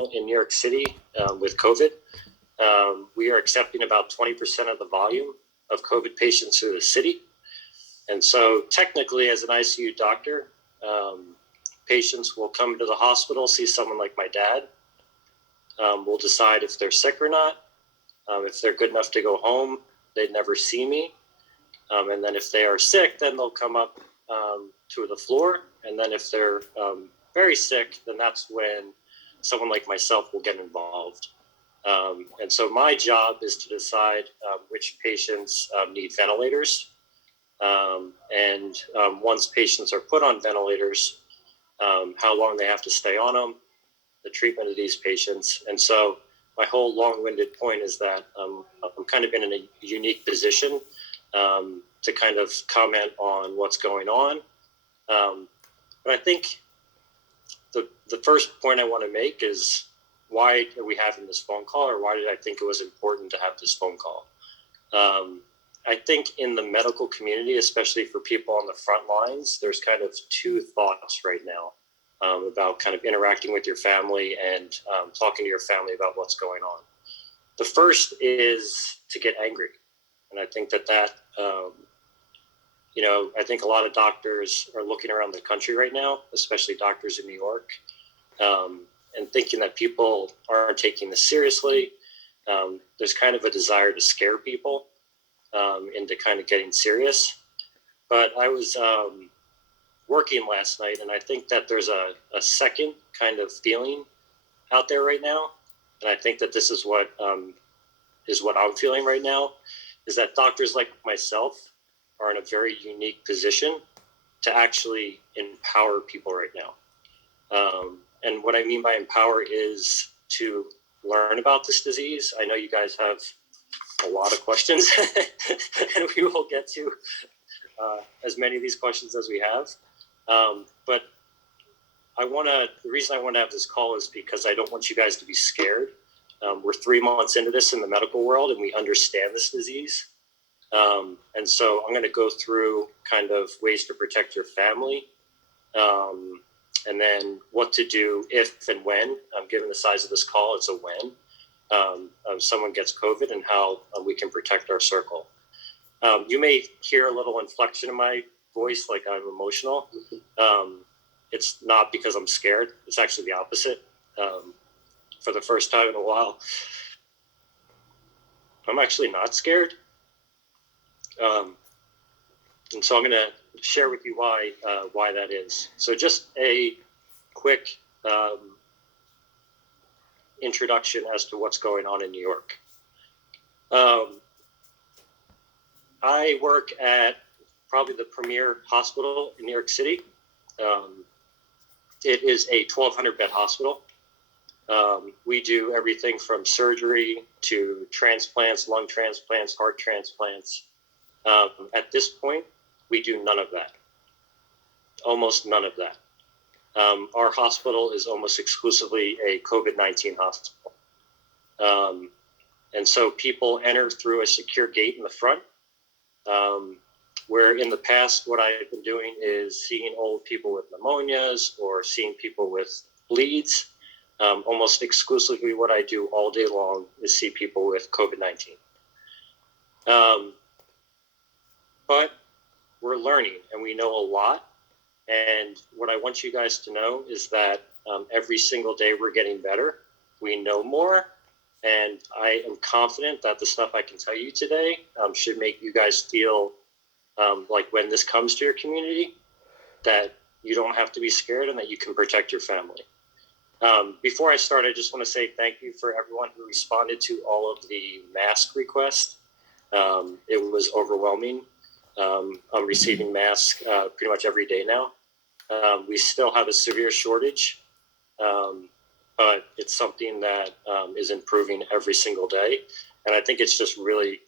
in New York City with COVID. We are accepting about 20% of the volume of COVID patients through the city. And so technically, as an ICU doctor, patients will come to the hospital, see someone like my dad. We'll decide if they're sick or not. If they're good enough to go home, they'd never see me. And then if they are sick, then they'll come up to the floor. And then if they're very sick, then that's when someone like myself will get involved. And so my job is to decide which patients need ventilators. And once patients are put on ventilators, how long they have to stay on them, the treatment of these patients. And so my whole long-winded point is that I'm kind of in a unique position to kind of comment on what's going on. But I think the first point I want to make is, why are we having this phone call, or why did I think it was important to have this phone call? I think in the medical community, especially for people on the front lines, there's kind of two thoughts right now about kind of interacting with your family and talking to your family about what's going on. The first is to get angry. And I think that I think a lot of doctors are looking around the country right now, especially doctors in New York, and thinking that people aren't taking this seriously. There's kind of a desire to scare people into kind of getting serious. But I was working last night, and I think that there's a second kind of feeling out there right now. And I think that this is what I'm feeling right now, is that doctors like myself are in a very unique position to actually empower people right now. And what I mean by empower is to learn about this disease. I know you guys have a lot of questions, and we will get to as many of these questions as we have. But the reason I want to have this call is because I don't want you guys to be scared. We're 3 months into this in the medical world, and we understand this disease. And so I'm going to go through kind of ways to protect your family, and then what to do if and when, given the size of this call, it's a when, someone gets COVID, and how we can protect our circle. You may hear a little inflection in my voice, like I'm emotional. It's not because I'm scared. It's actually the opposite. For the first time in a while, I'm actually not scared. And so I'm going to share with you why that is. So just a quick introduction as to what's going on in New York. I work at probably the premier hospital in New York City. It is a 1,200 bed hospital. We do everything from surgery to transplants, lung transplants, heart transplants. At this point, we do none of that. Almost none of that. Our hospital is almost exclusively a COVID-19 hospital. And so people enter through a secure gate in the front, where in the past, what I've been doing is seeing old people with pneumonias or seeing people with bleeds. Almost exclusively what I do all day long is see people with COVID-19. But we're learning, and we know a lot. And what I want you guys to know is that every single day we're getting better. We know more. And I am confident that the stuff I can tell you today should make you guys feel like when this comes to your community, that you don't have to be scared and that you can protect your family. Before I start, I just want to say thank you for everyone who responded to all of the mask requests. It was overwhelming. I'm receiving masks pretty much every day now. We still have a severe shortage, but it's something that is improving every single day. And I think it's just really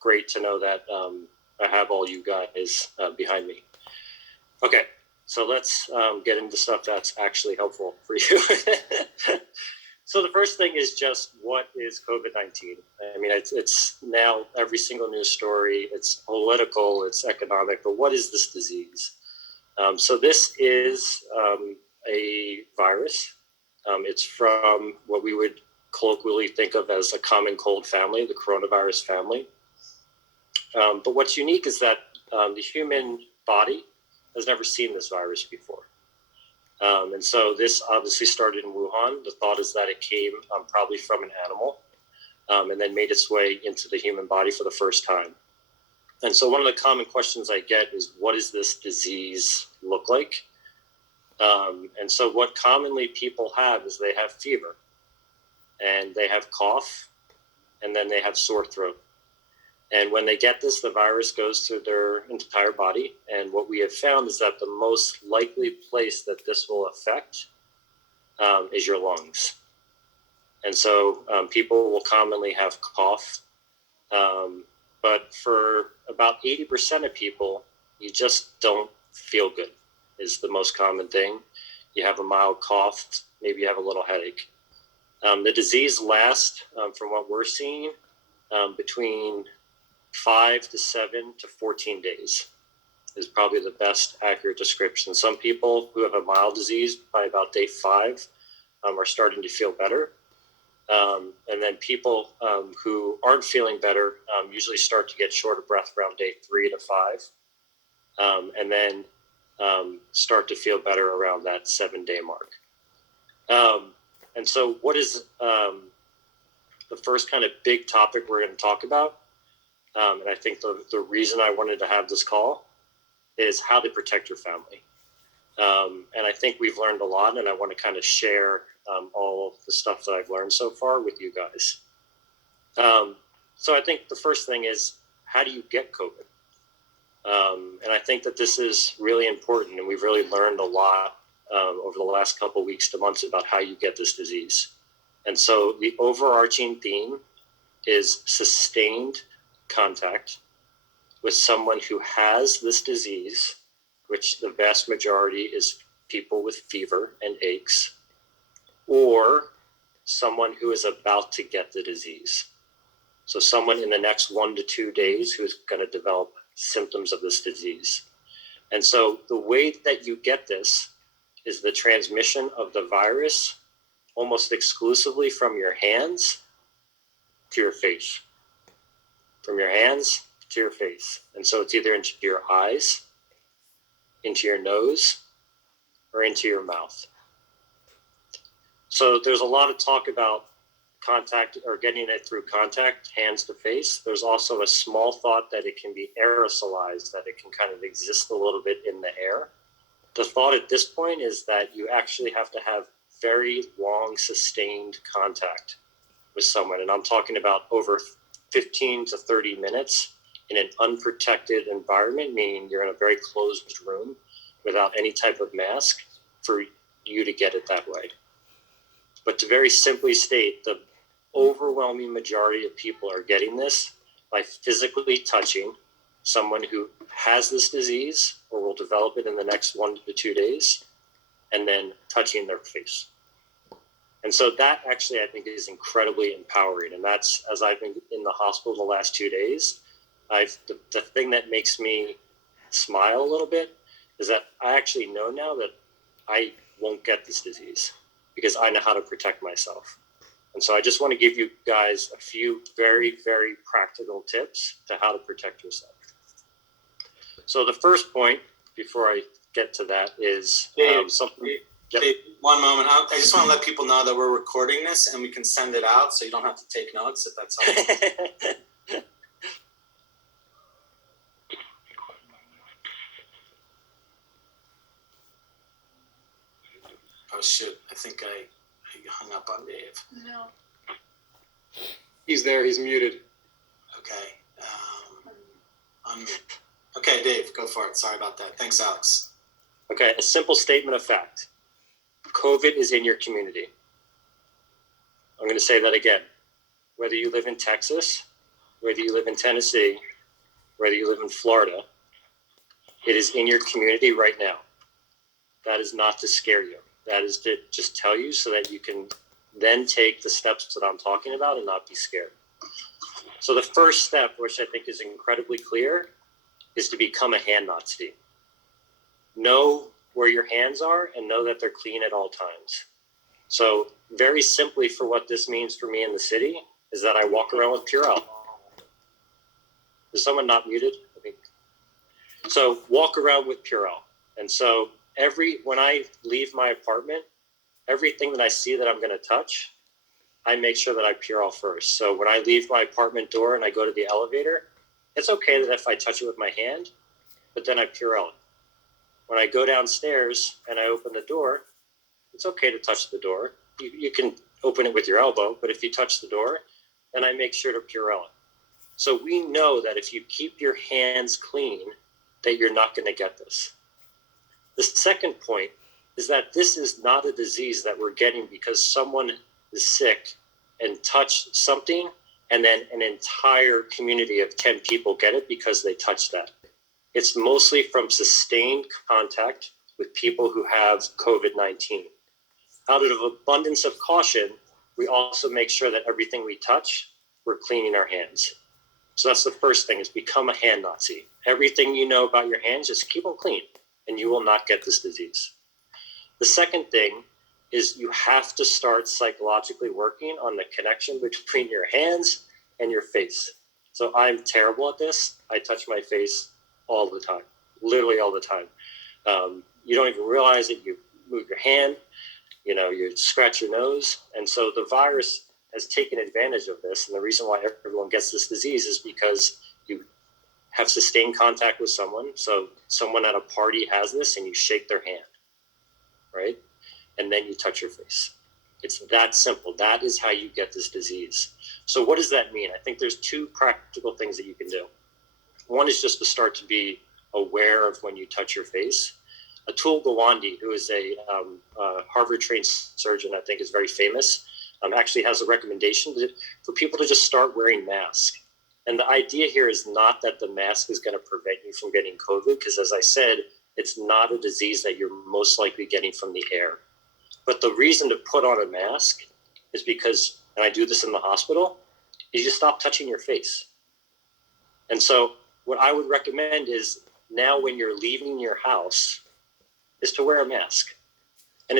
great to know that I have all you guys behind me. Okay, so let's get into stuff that's actually helpful for you. So the first thing is just, what is COVID-19? I mean, it's now every single news story. It's political, it's economic, but what is this disease? So this is a virus It's from what we would colloquially think of as a common cold family, the coronavirus family. But what's unique is that the human body has never seen this virus before. And so this obviously started in Wuhan. The thought is that it came probably from an animal and then made its way into the human body for the first time. And so one of the common questions I get is, what does this disease look like? And so what commonly people have is they have fever and they have cough and then they have sore throat. And when they get this, the virus goes through their entire body. And what we have found is that the most likely place that this will affect is your lungs. And so people will commonly have cough. But for about 80% of people, you just don't feel good is the most common thing. You have a mild cough, maybe you have a little headache. The disease lasts, from what we're seeing, between 5 to 7 to 14 days is probably the best accurate description. Some people who have a mild disease by about day 5 are starting to feel better. And then people who aren't feeling better usually start to get short of breath around day 3 to 5, and then start to feel better around that 7-day mark. And so what is the first kind of big topic we're going to talk about? And I think the reason I wanted to have this call is how to protect your family. And I think we've learned a lot, and I want to kind of share all of the stuff that I've learned so far with you guys. So I think the first thing is, how do you get COVID? And I think that this is really important, and we've really learned a lot over the last couple of weeks to months about how you get this disease. And so the overarching theme is sustained contact with someone who has this disease, which the vast majority is people with fever and aches, or someone who is about to get the disease. So someone in the next 1 to 2 days who's going to develop symptoms of this disease. And so the way that you get this is the transmission of the virus almost exclusively from your hands to your face. From your hands to your face. And so it's either into your eyes, into your nose, or into your mouth. So there's a lot of talk about contact or getting it through contact, hands to face. There's also a small thought that it can be aerosolized, that it can kind of exist a little bit in the air. The thought at this point is that you actually have to have very long, sustained contact with someone. And I'm talking about over 15 to 30 minutes in an unprotected environment, meaning you're in a very closed room without any type of mask, for you to get it that way. But to very simply state, the overwhelming majority of people are getting this by physically touching someone who has this disease or will develop it in the next 1 to 2 days, and then touching their face. And so that actually, I think, is incredibly empowering. And that's, as I've been in the hospital the last 2 days, the thing that makes me smile a little bit is that I actually know now that I won't get this disease because I know how to protect myself. And so I just want to give you guys a few very, very practical tips to how to protect yourself. So the first point, before I get to that, is something. Dave, one moment. I just want to let people know that we're recording this and we can send it out, so you don't have to take notes if that's all right. Oh, shoot. I think I hung up on Dave. No. He's there. He's muted. Okay. Unmute. Okay, Dave, go for it. Sorry about that. Thanks, Alex. Okay, a simple statement of fact. COVID is in your community. I'm going to say that again. Whether you live in Texas, whether you live in Tennessee, whether you live in Florida, it is in your community right now. That is not to scare you. That is to just tell you so that you can then take the steps that I'm talking about and not be scared. So the first step, which I think is incredibly clear, is to become a hand Nazi. Know where your hands are and know that they're clean at all times. So very simply, for what this means for me in the city is that I walk around with Purell. Is someone not muted? I think. So walk around with Purell. And so when I leave my apartment, everything that I see that I'm going to touch, I make sure that I Purell first. So when I leave my apartment door and I go to the elevator, it's okay that if I touch it with my hand, but then I Purell it. When I go downstairs and I open the door, it's okay to touch the door. You can open it with your elbow, but if you touch the door, then I make sure to Purell it. So we know that if you keep your hands clean, that you're not going to get this. The second point is that this is not a disease that we're getting because someone is sick and touched something and then an entire community of 10 people get it because they touched that. It's mostly from sustained contact with people who have COVID-19. Out of abundance of caution, we also make sure that everything we touch, we're cleaning our hands. So that's the first thing, is become a hand Nazi. Everything you know about your hands, just keep them clean and you will not get this disease. The second thing is you have to start psychologically working on the connection between your hands and your face. So I'm terrible at this. I touch my face all the time, literally all the time. You don't even realize it. You move your hand, you scratch your nose. And so the virus has taken advantage of this. And the reason why everyone gets this disease is because you have sustained contact with someone. So someone at a party has this and you shake their hand, right? And then you touch your face. It's that simple. That is how you get this disease. So what does that mean? I think there's two practical things that you can do. One is just to start to be aware of when you touch your face. Atul Gawande, who is a Harvard-trained surgeon, I think is very famous, actually has a recommendation for people to just start wearing masks. And the idea here is not that the mask is going to prevent you from getting COVID, because as I said, it's not a disease that you're most likely getting from the air. But the reason to put on a mask is because, and I do this in the hospital, is you stop touching your face. And so what I would recommend is now when you're leaving your house is to wear a mask. And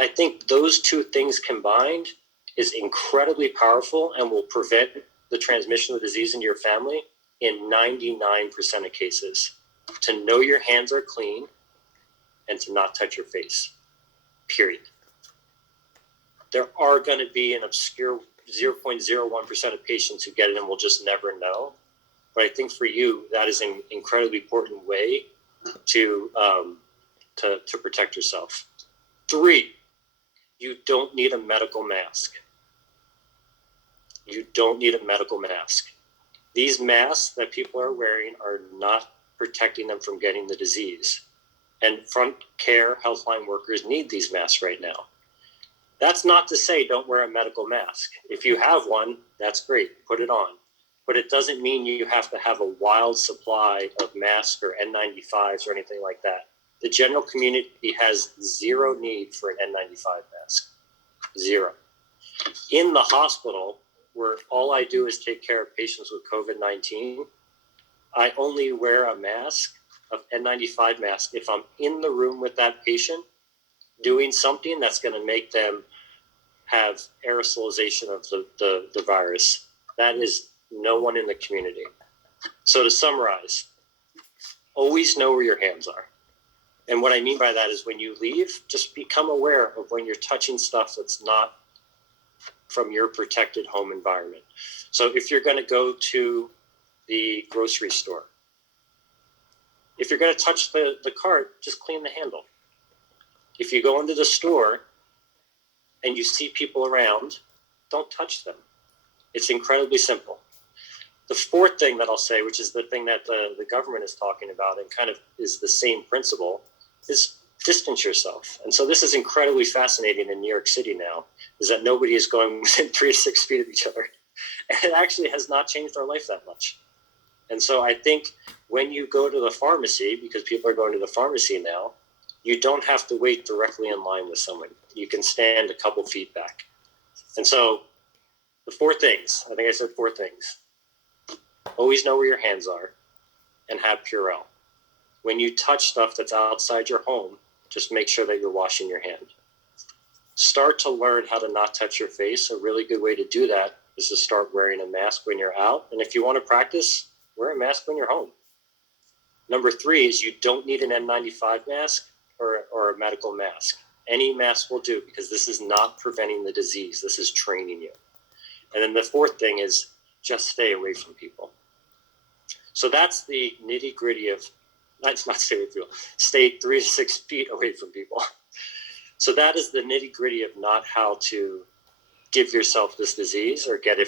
I think those two things combined is incredibly powerful and will prevent the transmission of the disease into your family in 99% of cases. To know your hands are clean and to not touch your face, period. There are going to be an obscure 0.01% of patients who get it and will just never know. But I think for you, that is an incredibly important way to protect yourself. 3, you don't need a medical mask. You don't need a medical mask. These masks that people are wearing are not protecting them from getting the disease. And front care healthline workers need these masks right now. That's not to say don't wear a medical mask. If you have one, that's great, put it on. But it doesn't mean you have to have a wild supply of masks or N95s or anything like that. The general community has zero need for an N95 mask. Zero. In the hospital, where all I do is take care of patients with COVID-19, I only wear a mask, an N95 mask, if I'm in the room with that patient doing something that's going to make them have aerosolization of the virus. That is no one in the community. So to summarize, always know where your hands are. And what I mean by that is when you leave, just become aware of when you're touching stuff that's not from your protected home environment. So if you're going to go to the grocery store, if you're going to touch the cart, just clean the handle. If you go into the store and you see people around, don't touch them. It's incredibly simple. The fourth thing that I'll say, which is the thing that the government is talking about and kind of is the same principle, is distance yourself. And so this is incredibly fascinating in New York City now, is that nobody is going within 3 to 6 feet of each other. And it actually has not changed our life that much. And so I think when you go to the pharmacy, because people are going to the pharmacy now, you don't have to wait directly in line with someone. You can stand a couple feet back. And so the 4 things, I think I said 4 things. Always know where your hands are and have Purell. When you touch stuff that's outside your home, just make sure that you're washing your hand. start to learn how to not touch your face. A really good way to do that is to start wearing a mask when you're out. And if you want to practice, wear a mask when you're home. Number 3 is you don't need an N95 mask or a medical mask. Any mask will do, because this is not preventing the disease. This is training you. And then the 4th thing is just stay away from people. So that's the nitty gritty of, not stay with people, stay 3 to 6 feet away from people. So that is the nitty gritty of not how to give yourself this disease or get it